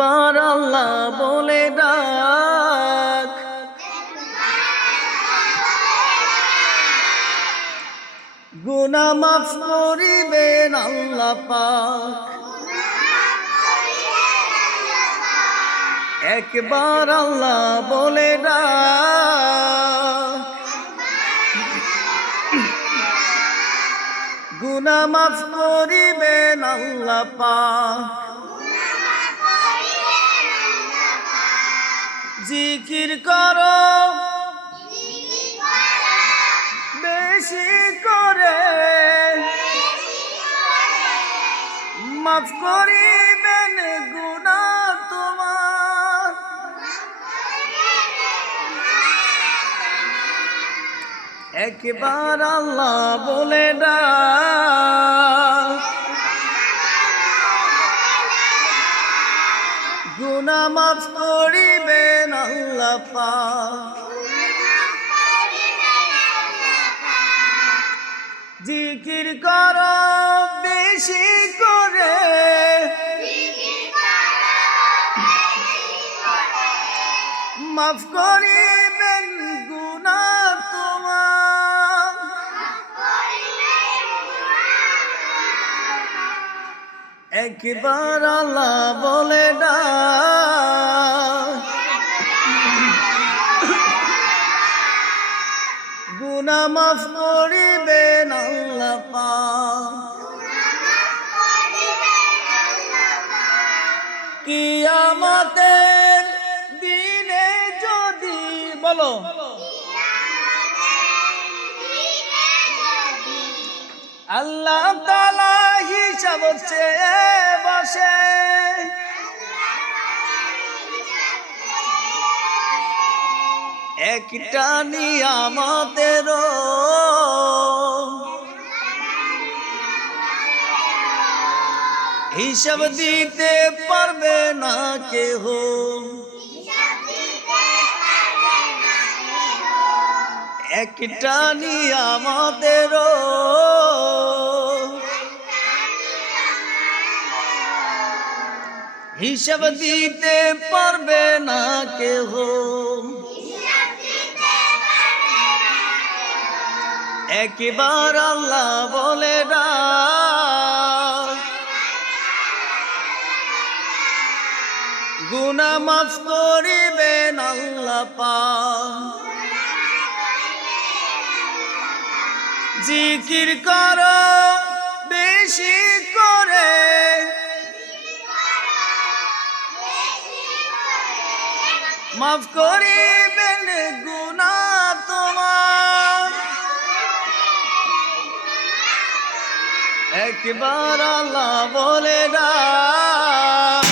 বার আল্লাহ বলে ডাক, গুনাহ মাফ করিবেন আল্লাহ পাক। একবার আল্লাহ বলে ডাক, গুনাহ মাফ করিবেন আল্লাহ পাক। জিকির করো বেশি করে, মাফ করিবেন গুনাহ তোমার। একবার আল্লাহ বলে ডাক, গুনাহ মাফ করিবেন আল্লাহ পাক। জিকির করো বেশি করে, মাফ করিবেন গুনাহ তোমার। একবার আল্লাহ বলে ডাক, গুনাহ মাফ করিবেন আল্লাহ পাক। কিয়ামতের দিনে যদি বলো আল্লাহ তাআলা হিসাব চেয়ে বসে, একটা নিয়ামতেরও হিসাব দিতে পারবে না কেহ। একটা নিয়ামতেরও হিসাব দিতে পারবে না কেহ। একবার আল্লাহ বলে ডাক, গুনাহ মাফ করিবেন আল্লাহ পাক। জিকির করো বেশি করে, মাফ করিবেন গুনাহ তোমার। একবার আল্লাহ বলে ডাক,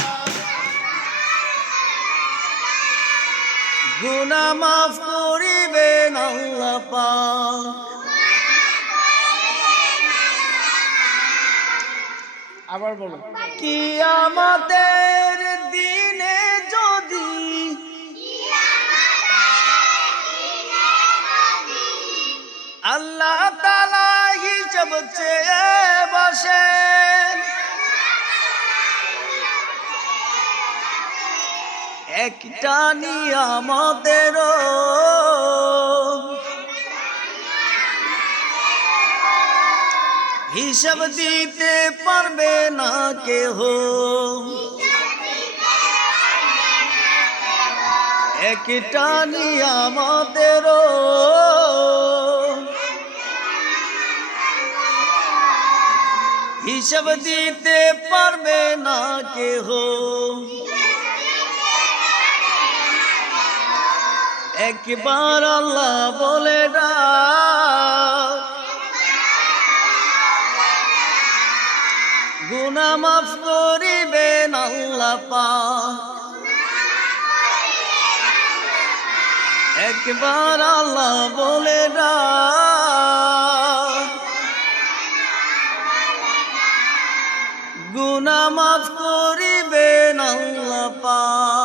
গুনাহ মাফ করিবেন আল্লাহ পাক। আবার বলো, কিয়ামতের দিনে যদি আল্লাহ তাআলা হিসাব চেয়ে বসে, একটা নিয়ামতেরও হিসাব দিতে পারবে না কেহ। একটা নিয়ামতেরও হিসাব দিতে পারবে না কেহ। একবার আল্লাহ বলে ডাক, গুনাহ মাফ করিবেন আল্লাহ পাক। একবার আল্লাহ বলে ডাক, গুনাহ মাফ করিবেন আল্লাহ পাক।